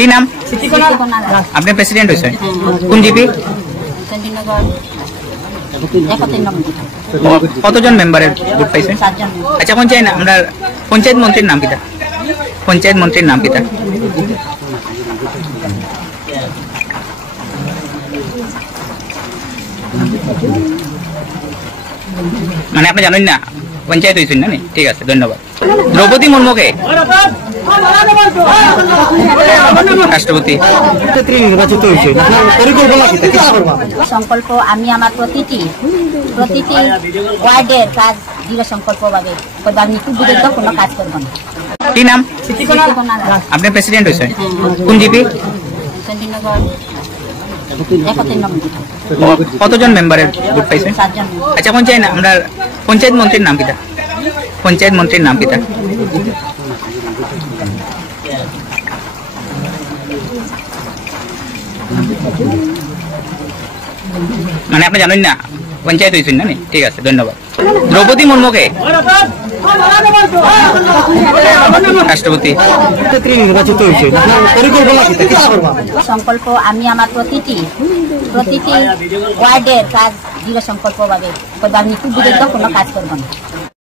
কি নাম? আপনি প্রেসিডেন্ট হয়েছেন কোন জিপি? কতজন মেম্বারের ভোট পাইছেন? আচ্ছা কোন চাই না আমরা পঞ্চায়েত মন্ত্রীর নাম কিটা? পঞ্চায়েত মন্ত্রীর নাম কিটা? মানে আপনি জানেন না পঞ্চায়েত হয়েছেন না? ঠিক আছে, ধন্যবাদ। দ্রৌপদী মুর্মুকে রাষ্ট্রপতি নির্বাচিত হয়েছে, সংকল্প আমি আমার প্রতিটি ওয়ার্ডের কাজ দৃঢ় সংকল্প ভাবে আমি বিরুদ্ধে কোনো কাজ করবো না। কি নাম? আপনি প্রেসিডেন্ট হয়েছেন কোন জিপি? কতজন মেম্বারের ভোট পাইছেন? আচ্ছা কোন চাই না আমরা পঞ্চায়েত মন্ত্রীর নাম কিটা? পঞ্চায়েত মন্ত্রীর নাম কিটা? মানে আপনি জানেন না পঞ্চায়েত হয়েছেন না? ঠিক আছে, ধন্যবাদ। দ্রৌপদী মুর্মুকে রাষ্ট্রপতি নির্বাচিত হয়েছে, সংকল্প আমি আমার প্রতিটি ওয়ার্ডের কাজ দৃঢ় সংকল্প ভাবে আমি বিরুদ্ধে কোনো কাজ করবো না।